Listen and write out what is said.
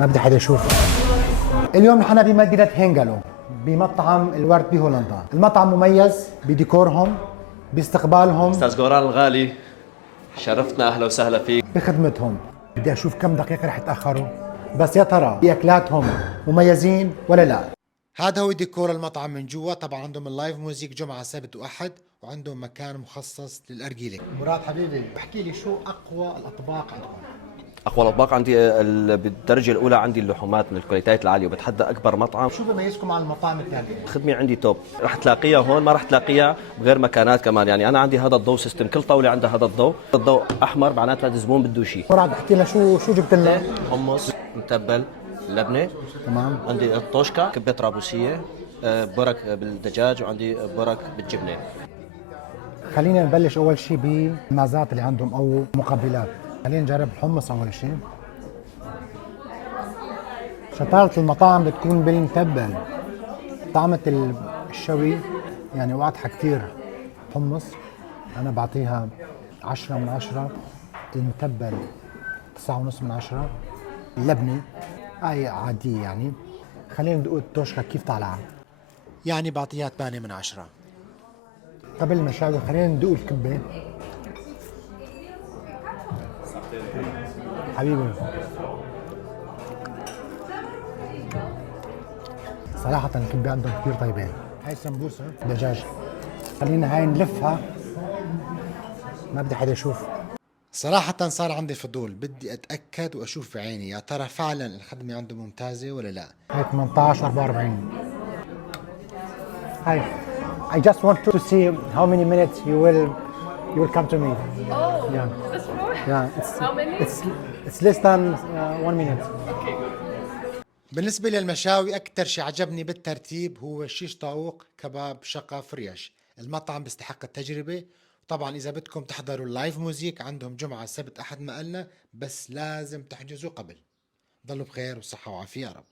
ما بدي حدا يشوف. اليوم نحن بمدينة هينغالو بمطعم الورد بهولندا. المطعم مميز بديكورهم، باستقبالهم، استاذ جوران الغالي، شرفتنا، اهلا وسهلا فيك. بخدمتهم. بدي اشوف كم دقيقة رح يتأخروا، بس يا ترى بأكلاتهم مميزين ولا لا؟ هذا هو ديكور المطعم من جوا. طبعا عندهم اللايف موزيك جمعة سبت وأحد، وعندهم مكان مخصص للأرجيلة. مراد حبيبي احكي لي شو أقوى الأطباق عندكم؟ اقوى الاطباق عندي بالدرجه الاولى عندي اللحومات من الكواليتيات العاليه، وبتحدى اكبر مطعم. شو بيميزكم عن المطاعم الثانية؟ الخدمه عندي توب، رح تلاقيها هون ما رح تلاقيها بغير مكانات كمان. يعني انا عندي هذا الضوء سيستم، كل طاوله عندها هذا الضوء احمر، معناتها الزبون بده شيء. مراد احكي لنا شو جبت لنا؟ حمص متبل، لبنه، تمام. عندي الطوشكا، كبه طرابلسيه، برك بالدجاج، وعندي برك بالجبنه. خلينا نبلش اول شيء بالمازات اللي عندهم او مقبلات. خلينا نجرب الحمص اول شيء. شطارة المطاعم بتكون بالمتبل. طعمة الشوي يعني واضحة كثير. حمص انا بعطيها 10/10. المتبل 9.5/10. اللبنة هاي عادية يعني. خلينا ندوق التوشكا كيف طالعة، يعني بعطيها 8/10. قبل المشاوي خلينا ندوق الكبة. حبيبي صراحة الكبة عندهم كثير طيبة. هاي سمبوسة دجاج، خلينا هاي نلفها، ما بدي حدا يشوف. صراحة صار عندي فضول، بدي أتأكد وأشوف بعيني يا ترى فعلا الخدمة عنده ممتازة ولا لا. هاي 18/44. هاي I just want to see how many minutes you will come to me. Oh, Yeah. this floor? Yeah, it's How many? it's less than 1 minute. بالنسبة للمشاوي أكثر شيء عجبني بالترتيب هو شيش طاووق كباب شقف ريش. المطعم بيستحق التجربة. طبعا إذا بدكم تحضروا اللايف موزيك عندهم جمعة سبت أحد ما قلنا، بس لازم تحجزوا قبل. ضلوا بخير وصحة وعافية يا رب.